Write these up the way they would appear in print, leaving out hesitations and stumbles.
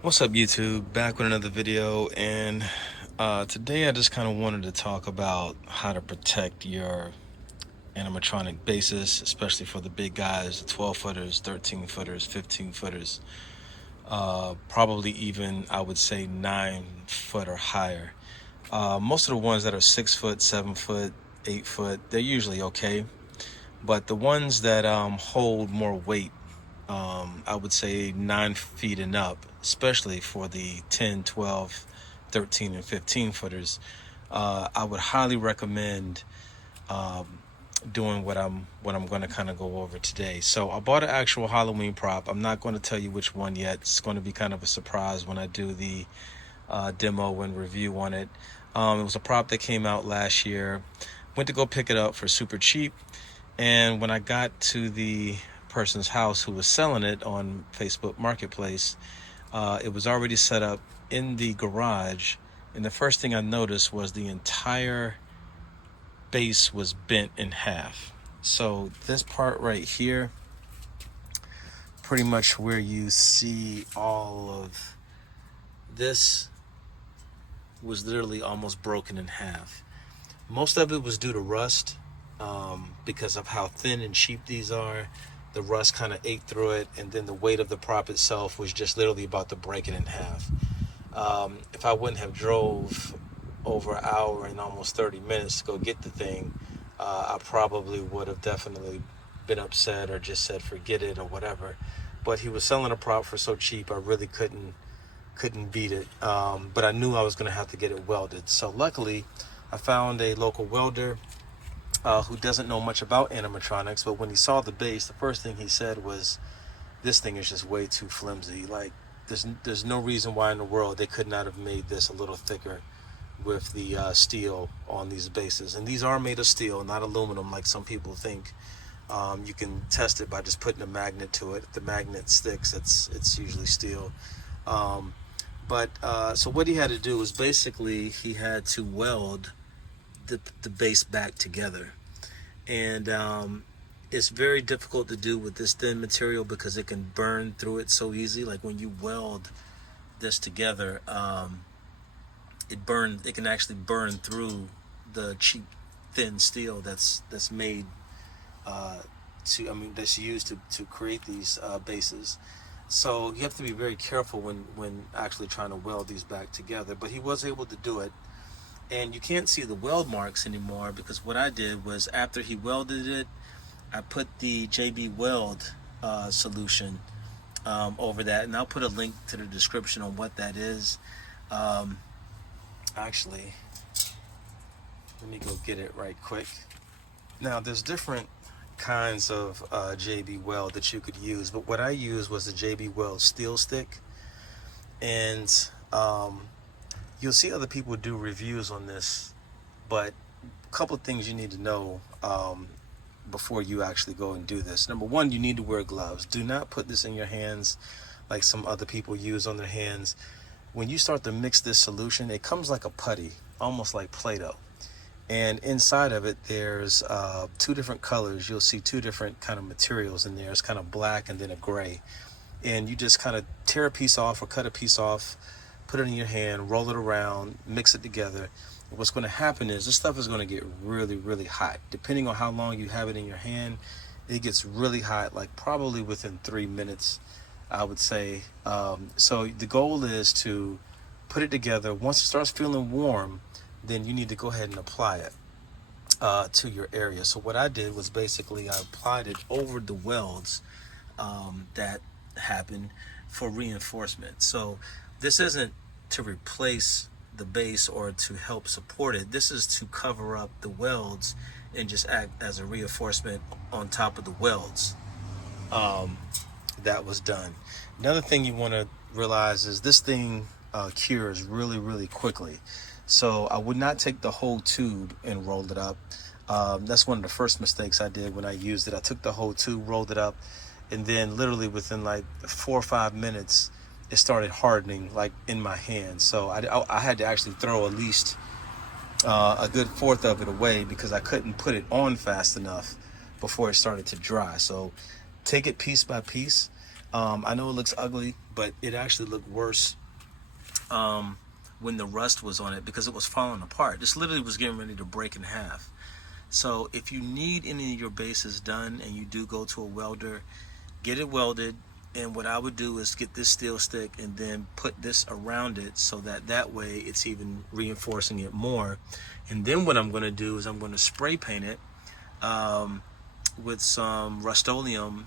What's up, YouTube? Back with another video, and today I just kind of wanted to talk about how to protect your animatronic bases, especially for the big guys, 12 footers, 13 footers, 15 footers, probably even I would say 9 foot or higher. Most of the ones that are 6 foot, 7 foot, 8 foot, they're usually okay, but the ones that hold more weight, I would say 9 feet and up, especially for the 10, 12, 13, and 15 footers. I would highly recommend doing what I'm going to kind of go over today. So I bought an actual Halloween prop. I'm not going to tell you which one yet. It's going to be kind of a surprise when I do the demo and review on it. It was a prop that came out last year. Went to go pick it up for super cheap, and when I got to the person's house who was selling it on Facebook Marketplace, it was already set up in the garage, and the first thing I noticed was the entire base was bent in half. So this part right here, pretty much where you see all of this, was literally almost broken in half. Most of it was due to rust, because of how thin and cheap these are. The rust kind of ate through it, and then the weight of the prop itself was just literally about to break it in half. If I wouldn't have drove over an hour and almost 30 minutes to go get the thing, I probably would have definitely been upset or just said forget it or whatever. But he was selling a prop for so cheap, I really couldn't beat it. But I knew I was going to have to get it welded. So luckily, I found a local welder who doesn't know much about animatronics, but when he saw the base, the first thing he said was, this thing is just way too flimsy. Like, there's no reason why in the world they could not have made this a little thicker with the steel on these bases. And these are made of steel, not aluminum like some people think. You can test it by just putting a magnet to it. If the magnet sticks, it's usually steel. So what he had to do was basically he had to weld the base back together, and it's very difficult to do with this thin material because it can burn through it so easy. Like when you weld this together, it can actually burn through the cheap thin steel that's made that's used to create these bases. So you have to be very careful when actually trying to weld these back together. But he was able to do it. And you can't see the weld marks anymore because what I did was, after he welded it, I put the JB Weld solution over that, and I'll put a link to the description on what that is. Actually, let me go get it right quick. Now, there's different kinds of JB Weld that you could use, but what I used was the JB Weld SteelStik, and you'll see other people do reviews on this, but a couple of things you need to know before you actually go and do this. Number one, you need to wear gloves. Do not put this in your hands like some other people use on their hands. When you start to mix this solution, it comes like a putty, almost like Play-Doh. And inside of it, there's 2 different colors. You'll see 2 different kind of materials in there. It's kind of black and then a gray. And you just kind of tear a piece off or cut a piece off, put it in your hand, roll it around, mix it together. And what's going to happen is this stuff is going to get really, really hot. Depending on how long you have it in your hand, it gets really hot, like probably within 3 minutes, I would say. So the goal is to put it together. Once it starts feeling warm, then you need to go ahead and apply it to your area. So what I did was basically I applied it over the welds that happened for reinforcement. So this isn't to replace the base or to help support it. This is to cover up the welds and just act as a reinforcement on top of the welds that was done. Another thing you want to realize is this thing cures really, really quickly. So I would not take the whole tube and roll it up. That's one of the first mistakes I did when I used it. I took the whole tube, rolled it up, and then literally within like 4 or 5 minutes, it started hardening like in my hand. So I had to actually throw at least a good fourth of it away because I couldn't put it on fast enough before it started to dry. So take it piece by piece. I know it looks ugly, but it actually looked worse when the rust was on it, because it was falling apart. This literally was getting ready to break in half. So if you need any of your bases done and you do go to a welder, get it welded. And what I would do is get this steel stick and then put this around it, so that way it's even reinforcing it more. And then what I'm going to do is I'm going to spray paint it with some Rust-Oleum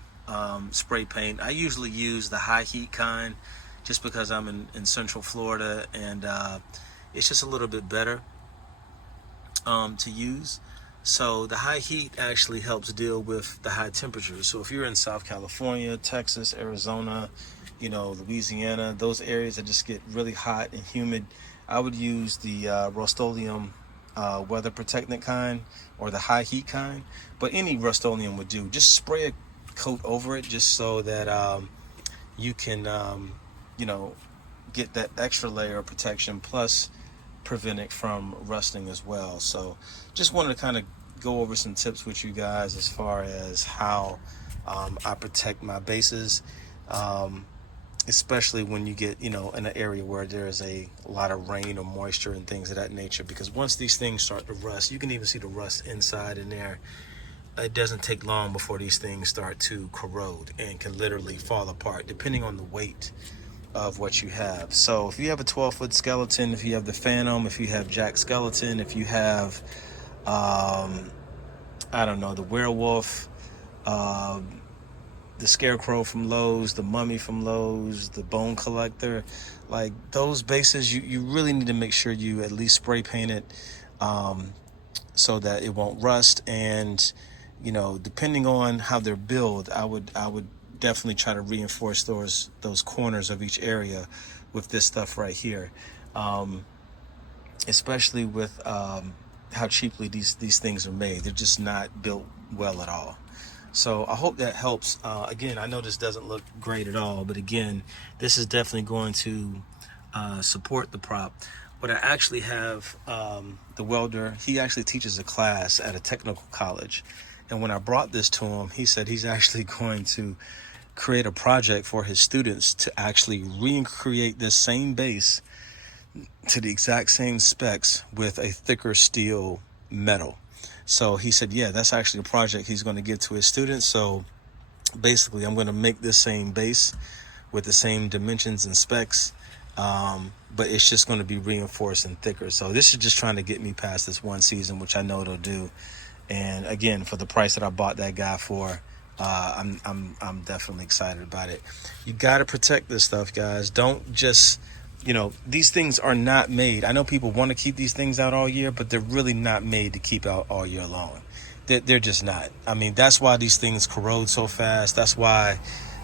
spray paint. I usually use the high heat kind, just because I'm in Central Florida, and it's just a little bit better to use. So the high heat actually helps deal with the high temperatures. So if you're in South California, Texas, Arizona, Louisiana, those areas that just get really hot and humid, I would use the Rust-Oleum weather protectant kind, or the high heat kind. But any Rust-Oleum would do. Just spray a coat over it, just so that you can get that extra layer of protection, plus prevent it from rusting as well. So just wanted to kind of go over some tips with you guys as far as how I protect my bases, especially when you get in an area where there is a lot of rain or moisture and things of that nature. Because once these things start to rust, you can even see the rust inside in there. It doesn't take long before these things start to corrode and can literally fall apart, depending on the weight of what you have. So if you have a 12-foot skeleton, if you have the Phantom, if you have Jack Skeleton, if you have I don't know, the Werewolf, the Scarecrow from Lowe's, the Mummy from Lowe's, the Bone Collector, like those bases, you really need to make sure you at least spray paint it so that it won't rust. And depending on how they're built, I would definitely try to reinforce those corners of each area with this stuff right here, especially with how cheaply these things are made. They're just not built well at all. So I hope that helps. Again, I know this doesn't look great at all, but again, this is definitely going to support the prop. But I actually have the welder, he actually teaches a class at a technical college. And when I brought this to him, he said he's actually going to create a project for his students to actually recreate this same base to the exact same specs with a thicker steel metal. So he said, yeah, that's actually a project he's going to give to his students. So basically, I'm going to make this same base with the same dimensions and specs, but it's just going to be reinforced and thicker. So this is just trying to get me past this one season, which I know it'll do. And again, for the price that I bought that guy for, I'm definitely excited about it. You got to protect this stuff, guys. Don't just, these things are not made. I know people want to keep these things out all year, but they're really not made to keep out all year long. They're just not. I mean, that's why these things corrode so fast. That's why,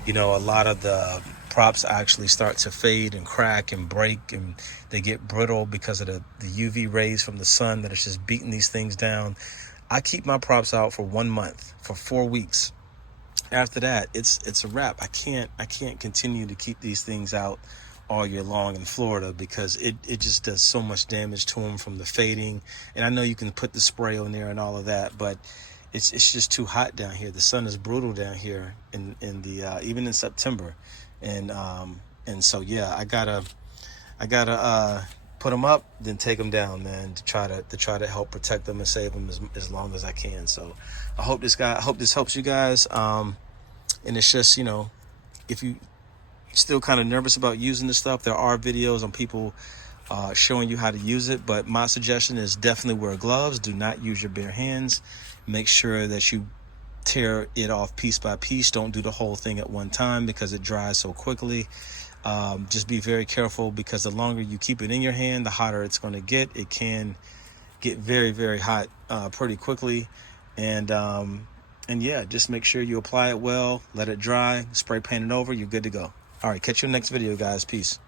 a lot of the props actually start to fade and crack and break, and they get brittle because of the UV rays from the sun that is just beating these things down. I keep my props out for 1 month, for 4 weeks. After that, it's a wrap. I can't continue to keep these things out all year long in Florida, because it just does so much damage to them from the fading. And I know you can put the spray on there and all of that, but it's just too hot down here. The sun is brutal down here in the even in September, and so yeah, I gotta put them up, then take them down, man, to try to help protect them and save them as long as I can. So I hope this helps you guys. And it's just, if you still kind of nervous about using this stuff, there are videos on people showing you how to use it. But my suggestion is definitely wear gloves. Do not use your bare hands. Make sure that you tear it off piece by piece. Don't do the whole thing at one time, because it dries so quickly. Just be very careful, because the longer you keep it in your hand, the hotter it's going to get. It can get very, very hot pretty quickly. And yeah, just make sure you apply it well, let it dry, spray paint it over, you're good to go. All right, catch you in the next video, guys. Peace.